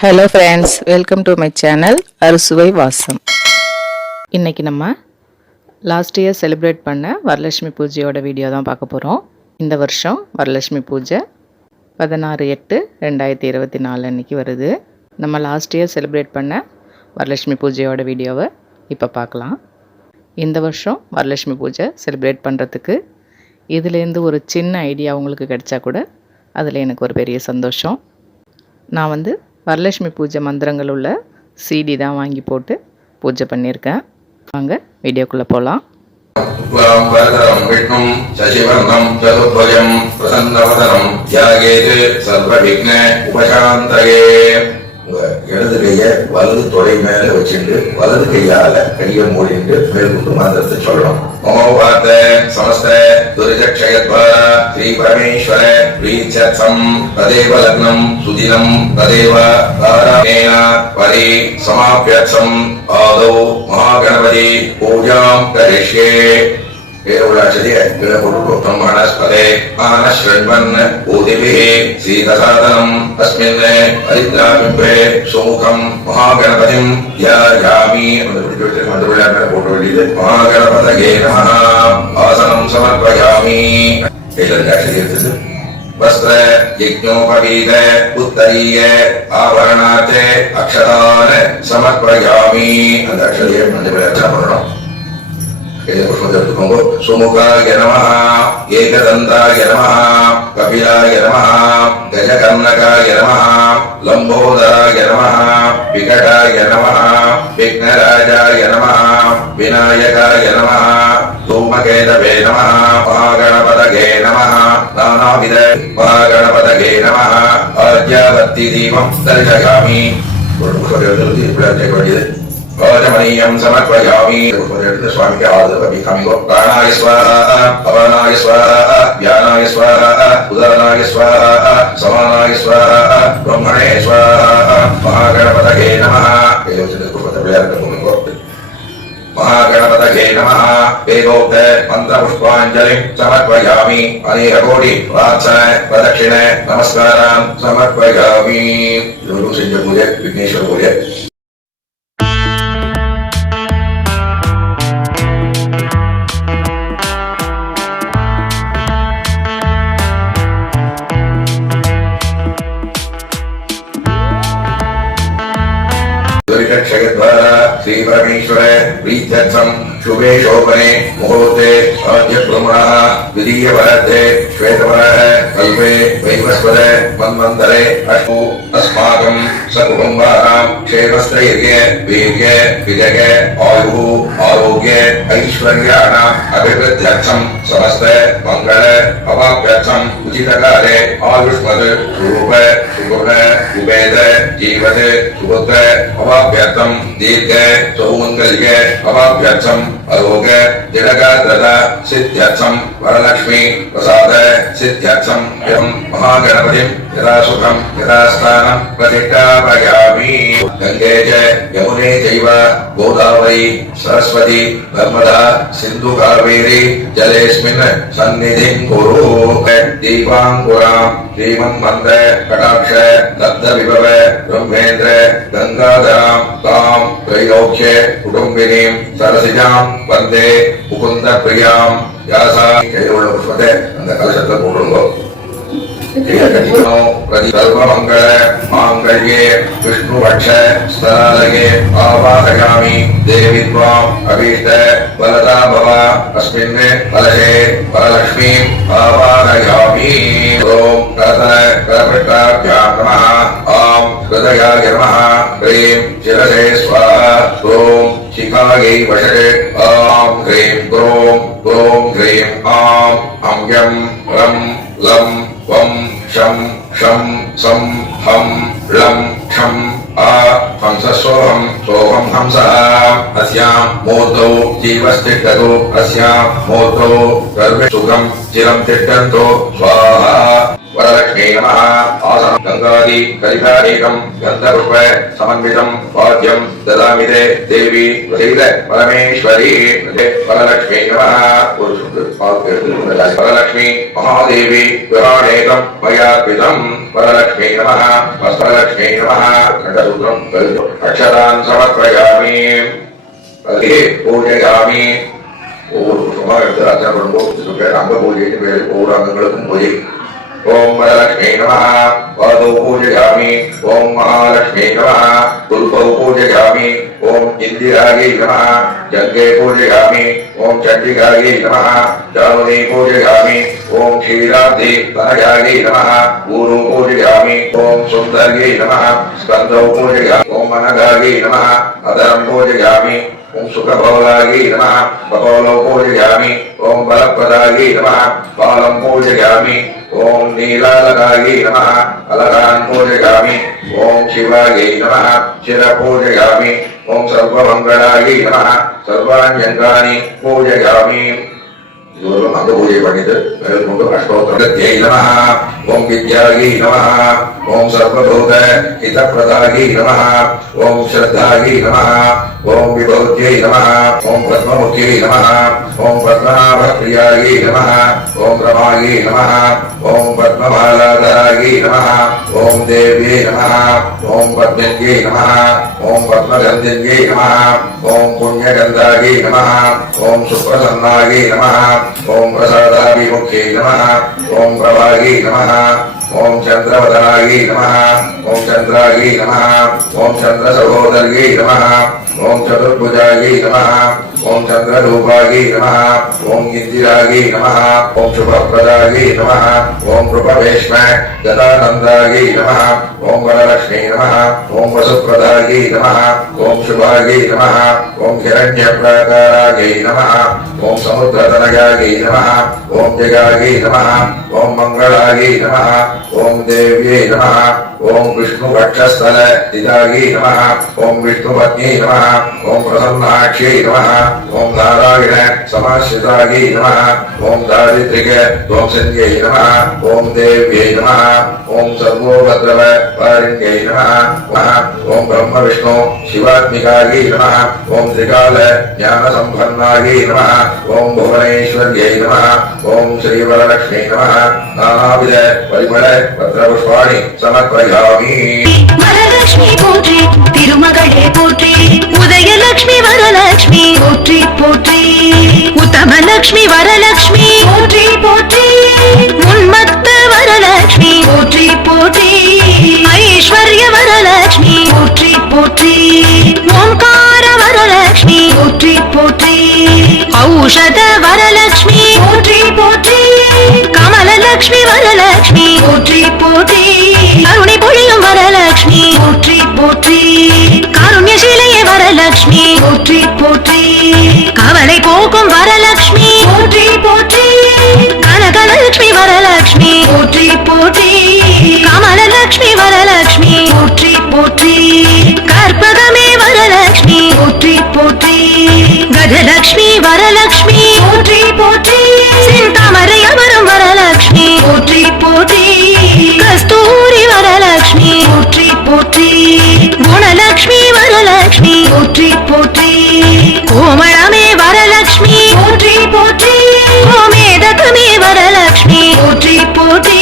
Hello friends, welcome to my channel அறுசுவை வாசம். இன்றைக்கி நம்ம லாஸ்ட் இயர் செலிப்ரேட் பண்ண வரலட்சுமி பூஜையோட வீடியோ தான் பார்க்க போகிறோம். இந்த வருஷம் வரலட்சுமி பூஜை 16/8/2024 அன்றைக்கி வருது. நம்ம லாஸ்ட் இயர் செலிப்ரேட் பண்ண வரலட்சுமி பூஜையோட வீடியோவை இப்போ பார்க்கலாம். இந்த வருஷம் வரலட்சுமி பூஜை செலிப்ரேட் பண்ணுறதுக்கு இதுலேருந்து ஒரு சின்ன ஐடியா உங்களுக்கு கிடைச்சா கூட அதில் எனக்கு ஒரு பெரிய சந்தோஷம். நான் வரலட்சுமி பூஜை மந்திரங்கள் உள்ள சிடி தான் வாங்கி போட்டு பூஜை பண்ணியிருக்கேன். வாங்க வீடியோக்குள்ளே போகலாம். இடது கைய வலது தொடை மேல வச்சுட்டு வலது கையால கைய மூடிட்டு மேற்கொண்டு மந்திரத்தை சொல்லணும். மோபாத்த சமஸ்த துரிதக்ஷயத்வார ஸ்ரீ பரமேஸ்வர பிரீச்சம் ததேவ லக்னம் சுதினம் ததேவ தாராணேன பரி சமாப்யத்சம் ஆதௌ மகாகணபதி பூஜாம் கரிஷ்யே. பேருளாச்சரிய பிரம்மணஸ்பதே ஆனஸ்ரண்வன் ஊதிபிஹி சீதசாதனம் தஸ்மின் ஹரித்ராபிம்பே சோகம் மகாகணபதிம் த்யாயாமி. போட்டு வேண்டியது மகாகணபதயே நமः. ஆசனம் சமர்ப்பயாமி. பேருளாச்சரியத்துக்கு வஸ்திர யஜ்ஞோபவீத உத்தரீய ஆபரணார்த்தே அக்ஷதான சமர்ப்பயாமி. அந்த அக்ஷதையை பண்ணணும். சுமுகாய நமः, ஏகதந்தாய நமः, கபிலாய நமः, கஜகர்ணகாய நமः, லம்போதராய நமः, விகடாய நமः, விக்னராஜாய நமः, விநாயகாய நமः, தூமகேதவே நமः, மகாகணபதயே நமः, நானாவித மகாகணபதயே நமः. ஆத்யாவர்த்தி தீபம் தரிசயாமி. ராஜமணியம் சமர்ப்பயாமி. சுவாமிக்கு ஆதரவு காமிகோ. பிராணாய ஸ்வாஹா, அபானாய ஸ்வாஹா, வியானாய ஸ்வாஹா, உதரனாய ஸ்வாஹா, சமானாய ஸ்வாஹா, பிரம்மணே ஸ்வாஹா. மகாகணபதயே நமः. மகாகணபதயே நமः. வேதோக்த மந்திர புஷ்பாஞ்சலி சமர்ப்பயாமி. அநேக கோடி பிரார்த்தன பிரதட்சிண நமஸ்காரம் சமர்ப்பயாமி. இதுவரைக்கும் செஞ்ச பூஜை விக்னேஸ்வர பூஜை. श्री परमेश्वर प्रीत्यर्थम शुभे शोभने मुहूर्ते आद्य ब्रह्मणः द्वितीय वरदे श्वेतवरः कल्पे वैवस्वत मन्वन्तरे अष्टौ अस्माकं सकुटुम्बानां क्षेमस्थैर्य वीर्य विजय आयुः आरोग्य ऐश्वर्याणाम् अभिवृद्ध्यर्थं समस्त मंगल अवाप्यर्थं उचितकाले आयुष्मत् रूप सुगुण उपेद जीवत सुपुत्र अवाप्यर्थं दीर्घ सौमंगल्य अवाप्यर्थं अरोग जडगात्रता सिद्ध्यर्थं वरलक्ष्मी प्रसाद सिद्ध्यर्थं यं महागणपतिं यदा सुखं यदा स्थानं प्रतिष्ठापयामि. गंगे च यमुने चैव गोदावरी सरस्वती नर्मदा सिंधु कावेरी जलेस्मिन् सन्निधिं कुरु. दीपांकुरां श्रीमन्मन्त्र कटाक्ष लब्ध विभव ब्रह्मेन्द्र गंगाधरां तां त्रैलोक्य कुटुम्बिनीं सरसिजां वन्दे मुकुन्द प्रियां यासा. கையோட புஷ்பத்தை அந்த கலசத்துல போடுங்க. सर्वमंगल मांगल्ये विष्णुपक्ष स्थलालये आवाहयामि. देवी त्वाम् अभीष्ट वरदा भव. अस्मिन् कलशे वरलक्ष्मीम् आवाहयामि. ओम करपृष्ठाभ्यां नमः. आं हृदयाय नमः. ह्रीं शिरसे स्वाहा. ओम शिखायै वषटे. आं ह्रीं ग्रों ग्रों ह्रीं आं अम्यं रं लं वं शं शं सं हं लं क्षं आ हंससोऽहं सोऽहं हंसः. अस्यां मूर्तौ जीवस्तिष्ठतु. अस्यां मूर्तौ सर्वे सुखं चिरं तिष्ठन्तु स्वाहा. वरलक्ष्मी नमः आसनं गंगादि कलितानेकं गन्धपुष्प समन्वितं वाद्यं ददामि ते देवी वसील परमेश्वरी वरलक्ष्मी नमः वरलक्ष्मी महादेवी विहाणेकं मयार्पितं वरलक्ष्मी नमः वरलक्ष्मी नमः खण्डसूत्रं अक्षतान् समर्पयामि पूजयामि ओम वरलक्ष्मी नमः वरदो पूजयामि ओम महालक्ष्मी नमः गुरुपौ पूजयामि ओम इंदिरायै नमः जंगे पूजयामि ओम चंडिकायै नमः चामुण्डी पूजयामि ओम क्षीराब्धि तनयायै नमः गुरु पूजयामि ओम सुंदर्यै नमः स्कंदौ पूजयामि ओम अनगायै नमः अदरं पूजयामि ओम सुखभौलायै नमः कपोलौ पूजयामि ओम बलप्रदायै नमः बालं पूजयामि ओम नीलालकायै नमः अलकान् पूजयामि ओम शिवायै नमः शिर पूजयामि ओम सर्वमंगलायै नमः सर्वाण्यङ्गानि पूजयामि இவரும் அந்த பூஜை பண்ணிட்டு மேற்கொண்டு அஷ்டோத்திரத்தை நமः ஓம் வித்யாயை நமः ஓம் சர்வபூத ஹிதப்ரதாயை நமः ஓம் ஸ்ரத்தாயை நமः ஓம் விபூத்யை நமः ஓம் பத்மமுக்யை நமः ஓம் பத்மநாபப்ரியாயை நமः ஓம் ரமாயை நமः ஓம் பத்மமாலாதராயை நமः ஓம் தேவ்யை நமः ஓம் பத்மன்யை நமः ஓம் பத்மகந்தியை நமः ஓம் புண்ணியகந்தாயை நமः ஓம் சுப்ரசன்னாயை நமः ओम प्रसादाभिमुख्यै नमः ओम प्रभायै नमः ओम चंद्रवदनायै नमः ओम चंद्रायै नमः ओम चंद्रसहोदर्यै नमः ओम चतुर्भुजायै नमः ओम चंद्ररूपायै नमः ओम इंदिरायै नमः ओम शुभप्रदायै नमः ओम रूपवेश्म गदानन्दायै नमः ओम वरलक्ष्मी नमः ओम वसुप्रदायै नमः ओम शुभायै नमः ओम हिरण्यप्राकारायै नमः ओम समुद्रतनयायै नमः ओम जगायै नमः ओम मंगलायै नमः ओम देव्यै नमः ओम विष्णुवक्षस्थल दिदायै नमः ओम विष्णुपत्न्यै नमः ओम प्रसन्नाक्ष्यै नमः ओम नारायण समाश्रितायै नमः ओम दारिद्र्य ध्वंसन्यै नमः ओम देव्यै नमः ओम सर्वोपद्रव वारिण्यै नमः ओम ब्रह्म विष्णु शिवात्मिकायै नमः ओम त्रिकाल ज्ञान संपन्नायै नमः ओम भुवनेश्वर्यै नमः ओम श्री वरलक्ष्मी नमः नानाविध परिमल पत्रपुष्पाणि समर्पयामि वरलक्ष्मी पोற்றி திருமகளே போற்றி உதயலக்ஷ்மி வரலக்ஷ்மி போற்றி போற்றி உத்தமலக்ஷ்மி வரலக்ஷ்மி போற்றி போற்றி உன்மத்த வரலக்ஷ்மி போற்றி போற்றி ஐஸ்வர்ய வரலக்ஷ்மி போற்றி போற்றி ஓம்கார வரலக்ஷ்மி போற்றி போற்றி औषध வரலக்ஷ்மி போற்றி போற்றி கமலலக்ஷ்மி வரலக்ஷ்மி போற்றி போற்றி கருணை பொழியும் வரலக்ஷ்மி போற்றி போற்றி காருண்யசீலையே வரலக்ஷ்மி போற்றி போற்றி கவலை போக்கும் வரலக்ஷ்மி போற்றி போற்றி கனகலக்ஷ்மி வரலக்ஷ்மி போற்றி போற்றி கமலலக்ஷ்மி வரலக்ஷ்மி போற்றி போற்றி கற்பகமே வரலக்ஷ்மி போற்றி போற்றி கஜலக்ஷ்மி வரலக்ஷ்மி போற்றி போற்றி சிந்தாமரை அமரும் வரலக்ஷ்மி போற்றி போற்றி கஸ்தூரி வரலக்ஷ்மி போற்றி போற்றி குணலக்ஷ்மி வரலக்ஷ்மி போற்றி போற்றி கோமளமே வரலக்ஷ்மி போற்றி போற்றி கோமேதகமே வரலக்ஷ்மி போற்றி போற்றி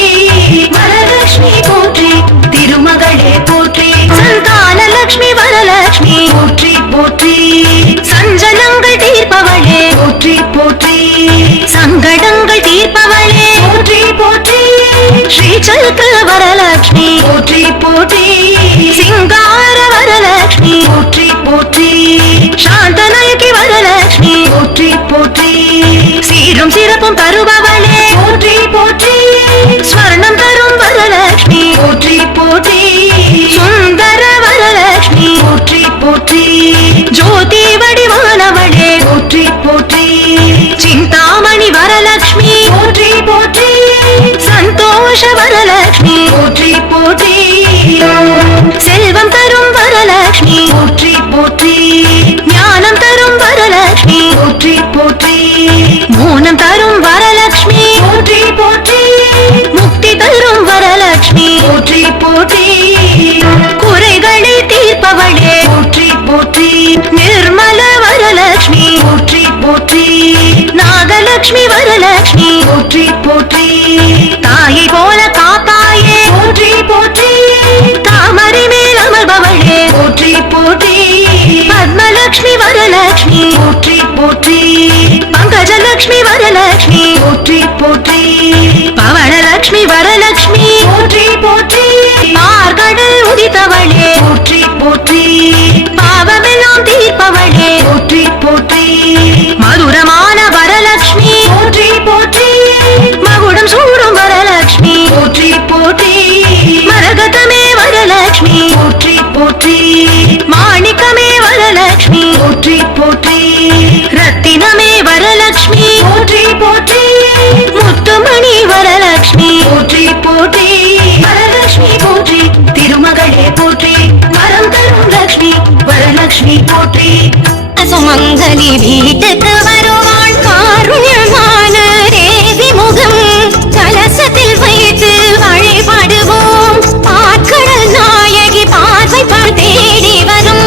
வரலக்ஷ்மி போற்றி திருமகளே போற்றி சந்தானலக்ஷ்மி வரலக்ஷ்மி போற்றி போற்றி சஞ்சலங்கள் தீர்ப்பவளே போற்றி போற்றி சங்கடங்கள் தீர்ப்பவளே போற்றி போற்றி ஸ்ரீ சல்க வரலக்ஷ்மி போற்றி போற்றி சிங்கார வரலக்ஷ்மி போற்றி போற்றி சாந்தநாயகி வரலக்ஷ்மி போற்றி போற்றி சீரும் சிறப்பும் தருபவளே போற்றி போற்றி ஸ்வர்ணம் தரும் வரலக்ஷ்மி போற்றி போற்றி சுந்தர வரலக்ஷ்மி போற்றி போற்றி ஜோதி வடிவானவளே போற்றி போற்றி சிந்தாமணி வரலக்ஷ்மி போற்றி போற்றி சந்தோஷ வரலக்ஷ்மி போற்றி போற்றி செல்வம் தரும் வரலக்ஷ்மி போற்றி போற்றி ஞானம் தரும் வரலக்ஷ்மி போற்றி போற்றி மோனம் தரும் வரலக்ஷ்மி பவளலக்ஷ்மி வரலக்ஷ்மி போற்றி போற்றி தாயை போல காப்பாயே போற்றி போற்றி தாமரை மேல் அமர்பவளே போற்றி போற்றி பத்மலக்ஷ்மி வரலக்ஷ்மி போற்றி போற்றி பங்கஜலக்ஷ்மி வரலக்ஷ்மி போற்றி போற்றி பவளலக்ஷ்மி வரலக்ஷ்மி போற்றி போற்றி பார்கடல் உதித்தவளே போற்றி போற்றி பாவமெல்லாம் தீர்ப்பவளே போற்றி போற்றி மதுரமான வரலக்ஷ்மி போற்றி போற்றி மகுடம் சூடும் வரலக்ஷ்மி போற்றி போற்றி மரகதமே வரலக்ஷ்மி போற்றி போற்றி மாணிக்கமே வரலக்ஷ்மி போற்றி போற்றி ரத்தினமே வரலக்ஷ்மி போற்றி போற்றி முத்துமணி வரலக்ஷ்மி போற்றி போற்றி வரலக்ஷ்மி போற்றி திருமகளே போற்றி வரம் தரும் லக்ஷ்மி வரலக்ஷ்மி போற்றி சுமங்கலி வீட்டுக்கு வருவாள் காருண்யமான தேவி முகம் கலசத்தில் வைத்து வழிபடுவோம் பார்க்கடல் நாயகி பார்வை தேடி வரும்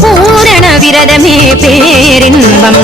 பூரண விரதமே பேரின்பம்